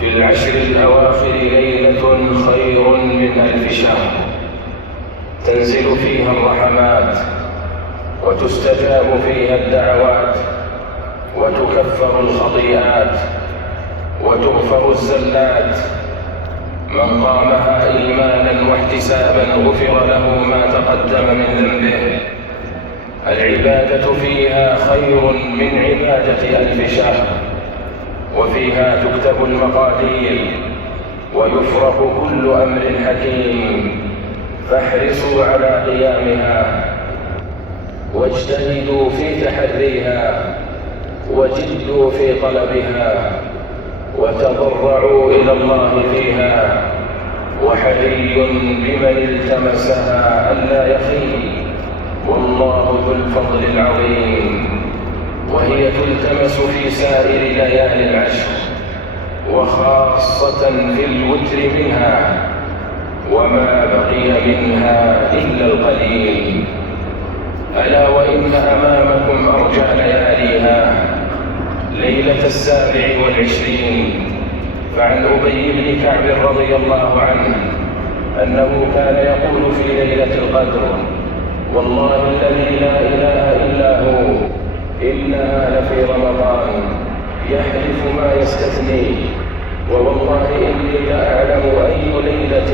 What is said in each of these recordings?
في العشر الأواخر ليلة خير من 1000 شهر، تنزل فيها الرحمات وتستجاب فيها الدعوات وتكفر الخطيئات وتغفر الزلات. من قامها إيمانا واحتسابا غفر له ما تقدم من ذنبه. العبادة فيها خير من عبادة 1000 شهر، وفيها تكتب المقادير ويفرق كل أمر حكيم. فاحرصوا على قيامها واجتهدوا في تحريها وجدوا في طلبها وتضرعوا إلى الله فيها، وحري بمن التمسها ألا يخيب، والله ذو الفضل العظيم. وهي تلتمس في سائر ليالي العشر، وخاصة في الوتر منها، وما بقي منها إلا القليل. ألا وإن أمامكم أرجى لياليها ليلة 27. فعن أبي بن كعب رضي الله عنه أنه كان يقول في ليلة القدر: والله الذي لا إله إلا هو إنها لفي رمضان. يحلف ما يستثني، ووالله إني لأعلم أي ليلة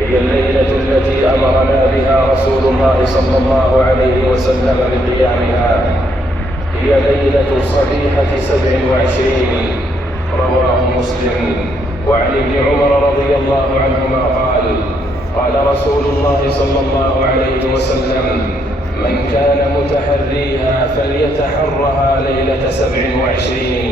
هي الليلة التي أمرنا بها رسول الله صلى الله عليه وسلم بقيامها. هي ليلة صبيحة 27. رواه مسلم. وعن ابن عمر رضي الله عنهما قال: قال رسول الله صلى الله عليه وسلم: من كان متحريها فليتحرها ليلة 27.